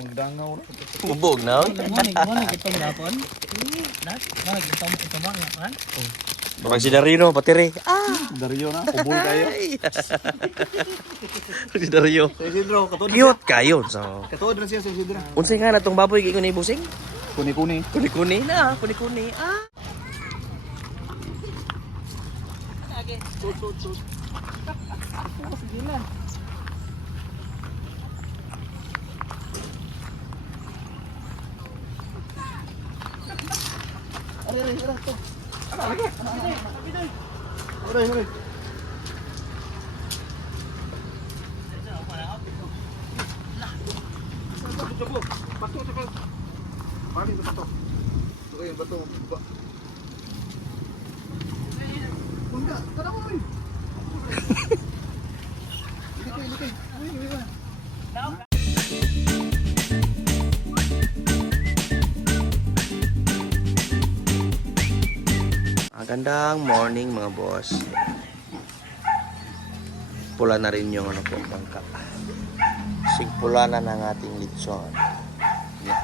Kung dangaw na. Bubog na. Mo gitong gapon. Nas, mo gitong bang yan. Pag si Darino, patiri. Dario na, kubol kayo. Si Dario. Sa Isidro, katod na siya. Cute kayo. So, Katod na siya sa Isidro. unsay nga na tong baboy kay ni busing? Kuni-kuni. Kuni-kuni na, kuni-kuni. Aray, aray. Bato, tsaka. Paling sa bato. Okay, yung bato. Bunda, tara mo rin. Ilikay. Uy. Magandang morning mga boss. Pula na rin yung ano po, bangka. Sigpula na ng ating litson. Yeah.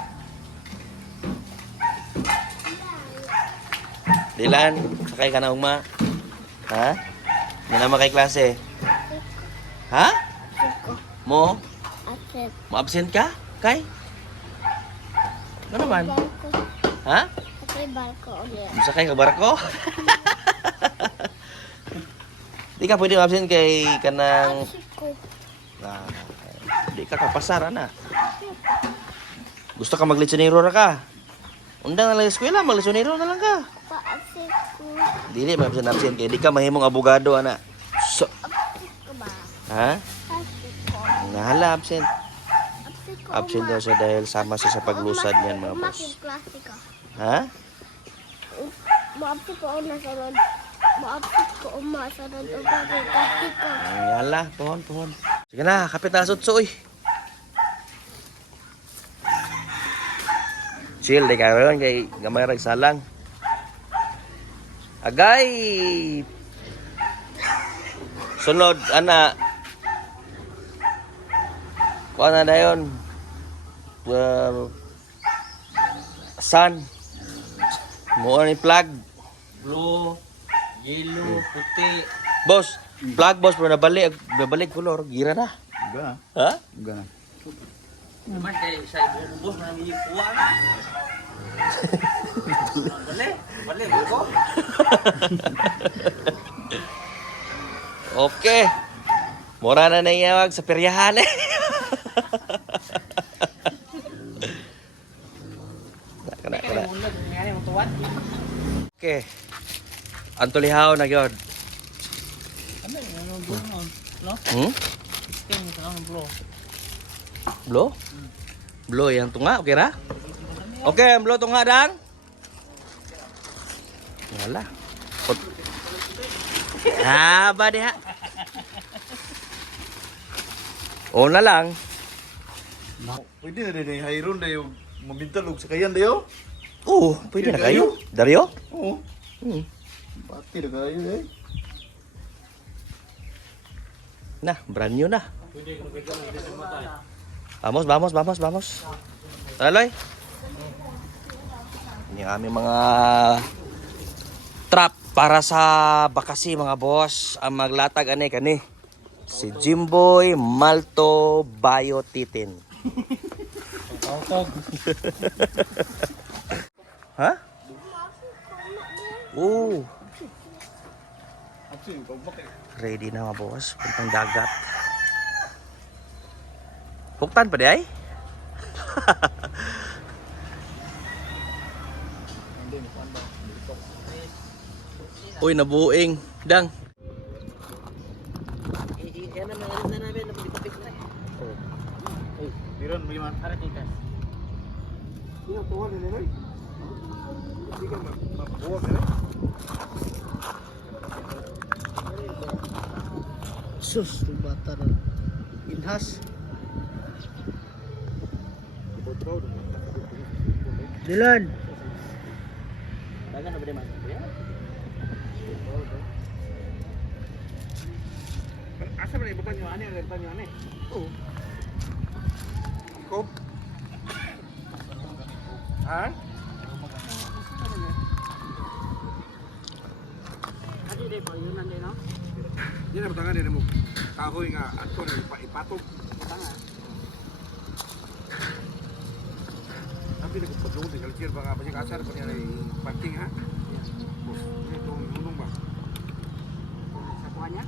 Dilan, sakay ka na ugma? Ha? Yan naman kay klase. Ha? Mo? Absent. Ma-absent ka? Kay? Ano naman? Barko. Ha? Ako'y barko ulit. Sakay ka barko? Di ka pwede ma-absent kay kanang... Siko. Di ka kapasara na. Gusto ka maglitsonero ra ka? Undang na lang sa eskwela, maglitsonero na lang ka. Paabsent ko. Dili ma-absent kay di ka mahimong abogado ana. So, Absent ko ba? ha? Absent ko. Nahala absent. Absent ko. Absent daw siya dahil sama siya sa paglusad niyan mga boss. Umaking klase ka. Ha? Maabsent ko na sa rod. Maabsent ko sa rod. Umaking klase ka. Yala, pohon. Sige na, kapit na sutso uy. Chill, di ka rin kay gamay rag salang. Agay! Sunod, ana. Kuha na dayon. Sun. Mo ni plug. Blue, yellow, puti. Boss, plug boss pero nabalik color, gira na. Uga. Ha? Uga na. Naman kay sa ibubos na hipuan. Bale ko. Okay. Mura na nayawag sa peryahan eh. Kana. Nangyari mo tuwan. Okay. Antulihaw na gyud. Ano yung blue no? No? Skin sa blue. Blow? Blow yang tunga, okay ra? Okay, ang blow tunga dang. Wala. Ba diha? O na lang. Pwede na rin yung hayron na yung mamintalog sa kayan dayo. Oo, pwede na kayo. Dario? Oo. Hmm. Pati na kayo eh. Na, brand new na. Vamos. Taloy. Ini ang aming mga trap para sa bakasi mga boss. Ang maglatag kani. Si Jimboy Malto Bayo Titin. Ha? Oo. Ready na mga boss. Puntang dagat. Puktan pa di ay? Uy, nabuing. Dang. Yan na mga na namin na pagtipik na. Diron, may man. Aratikas. Iya, tuwa na nila. Hindi ka mabuwag na rin. Sus, bata na. Inhas. Dilan. Dagan na ba di man? Asa ba na ibutan nyo? Ano yung ibutan nyo? Oo. Ikaw? Ha? Adi dai pa yun nandiyan no. Hindi na matangan din mo. Kahoy nga ato na ipatog. Tanga. Tapi na kupatog di kalkir ba nga ba siya kasar pa niya parking ha? Ito unong ba? Sa kuanya?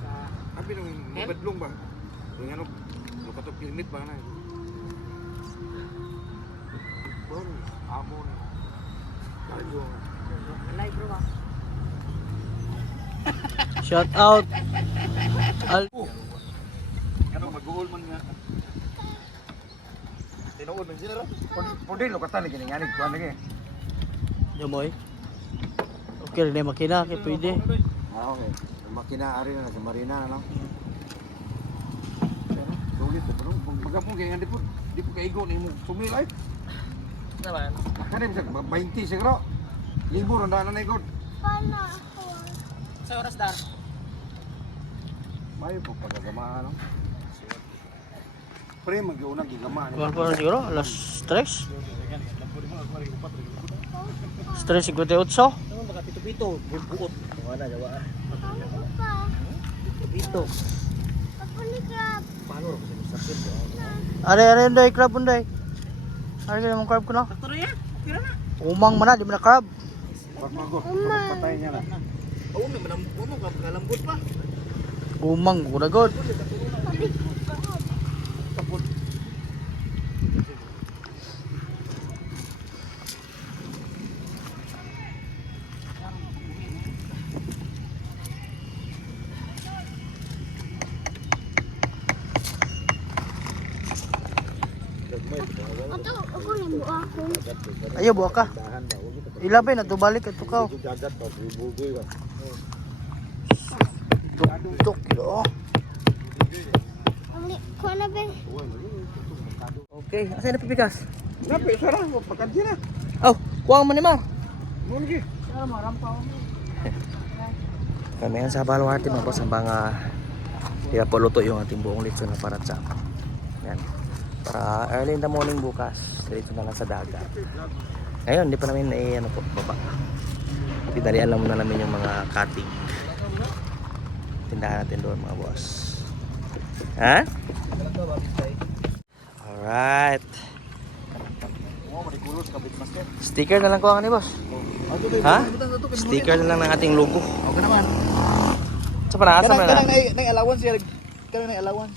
Sa Tapi nung mabadlong ba? Yung ano, lukatok permit ba na? Bon, amo na. Cargo nga. live bro ba? Shout out. Ano, mag-uol man nga. Tinuod man sila ro. Pwede, lukatan ni kininganig. Kuhan lagi. Jamoy. Okay rin makina kay pwede. Ah, okay. Ang makina, ari na sa marina na lang. Sulit po, pero pagkapong kaya di po kaigo na mo sumilay. Naman. Makanim sa 20 siguro. Libur ang daan na igod. Paano ako? Sa oras dar. Bayo po pagkagamaan. No? Pre, mag-iunang gigamaan. Kuan pa siguro alas 3. 3:58. Naman baka pito-pito, buot. Wala jawa. Ano pa? Pito. Ako ni Crab. Paano ro sa sakit? Are unday crab unday. Are kay mong crab ko na. Doktor ya? Kira na. Umang man na di man na crab. Wag mago. Patay niya na. Oo, may manambuno ka kalambot pa. Umang ko na god. Ato, ako ni mo ako. Ayo buak ka. Ilabay na tubalik ato ka. Dagat pa, bugoy ba. Duk yo. Ang ko na ba? Okay, asa na pipikas? Napi, sarang mo pagkanti na. Oh, kuwang man ni Mar. Mo lagi. Sara marampaw. Kami yan sa Baluarte mga boss hanggang kaya puluto yung ating buong litson na para sa yan. Para early in the morning bukas, dito na lang sa dagat. Ngayon, hindi pa namin ano po, baba. Pinarian lang muna namin yung mga cutting. Tindahan natin doon mga boss. Ha? Alright. Sticker na lang ko ni boss. Ha? Sticker na lang ng ating logo. Okay naman. Sa panaasa man na. Nang allowance ya. Kanang nang allowance.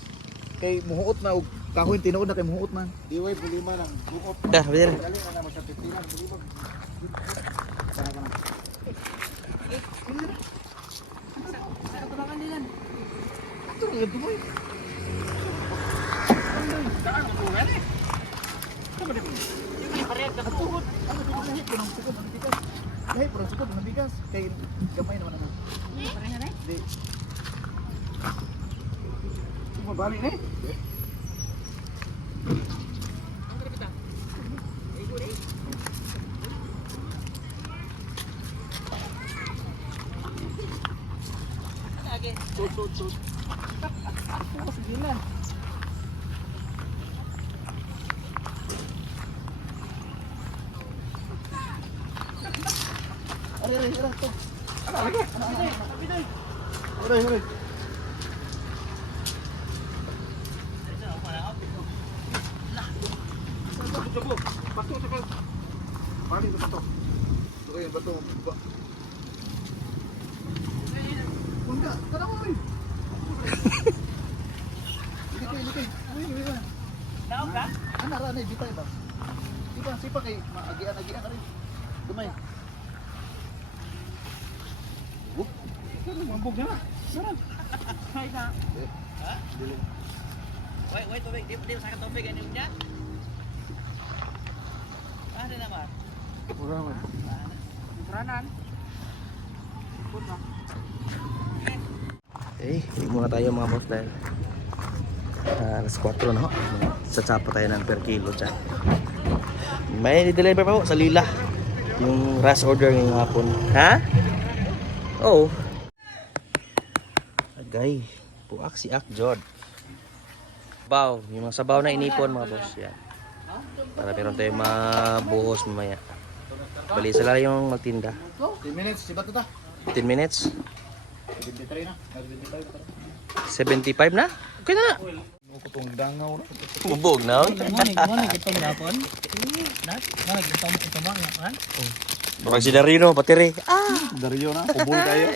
Kay muhuot na og kahoy tinuod na kay muhuot man. Diway bulima ng buot. Dah, betul. Dali na naman sa pitinan, bulima. Ito nga dumoy. Lahi po ng sukod ng bigas. Kay gamay naman naman. Di. Mo bali ni. Sud. Sige lang. Are to. Ana lagi. Hore. Coba, batu tu kan. Bali tu batu. Tu kan batu. Bunda, kenapa ni? Likay. Uy. Tahu ka? Ana ra ni bitay ba? Diba sipa kay maagian rin. Gamay. Mambog na. Sarap. Hay na. Ha? Wait, tubig. Di sa tubig ani unya. Ano naman? Kurang. Peranan. Putra. Okay, hindi muna tayo mga boss dahil alas 4 na ho. Satsapa tayo ng per kilo dyan. May deliver pa po sa Lila. Yung rush order ngayong hapon. Ha? Oo. Agay. Puak si Akjod. Sabaw. Yung mga sabaw na inipon mga boss. Yan. Para meron tayong mabuhos mamaya. Bali sila yung magtinda. 10 minutes, sibat na ta. 15 minutes. 23 na. 75 na? Okay na. Kutong dangaw na. Bubog na. Parang si Darino, patiri. Dario na, kubol kayo.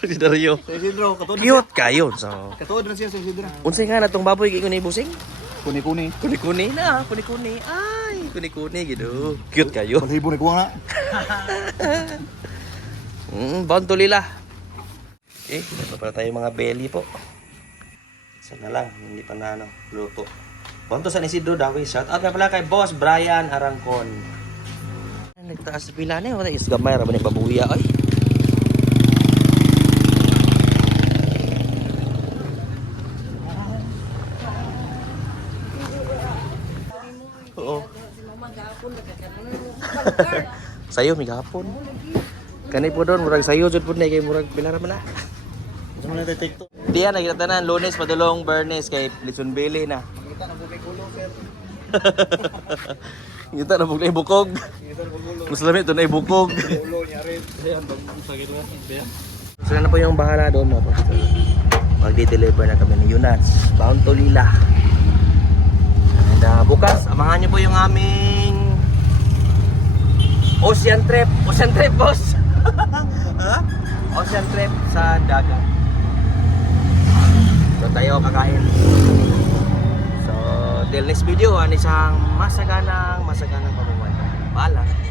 Si Dario. Sa Isidro, katod. Cute kayo. So, Katod na siya sa Isidro. unsay nga na tong baboy kay ni busing? Kuni-kuni. Kuni-kuni na, kuni-kuni. Ay, kuni-kuni gitu. Cute kayo. Balibo ni kuha na. Banto lila. Okay, ito pala tayo mga belly po. Sana lang, hindi pa na ano, luto. Banto sa Isidro Dawi. Shout out na pala kay Boss Brian Arangcon. Nagtaas sa pila na yun. Wala is gamay. Raban yung babuya. Ay. Oo. Sayo, may gapon. Kanay po doon, murag sayo jud po na kay murag pilara man na. Sa mga TikTok. Diyan nakita tanan Lunes padulong Bernes kay Lison Billy na. Kita na bukay kulo sir. Kita na bugay bukog. Mas lamit to na ibukog. Kulo niya rin. Ayan, sakit na. Sila na po yung bahala doon mo. Magdi-deliver na kami ni Yunats. Bound to Lila. And bukas, amahan niyo po yung aming Ocean Trip. Ocean Trip, boss! Ha? Ocean Trip sa dagat. So tayo kakain. So, till next video, isang masaganang pamumuhay. Paalam.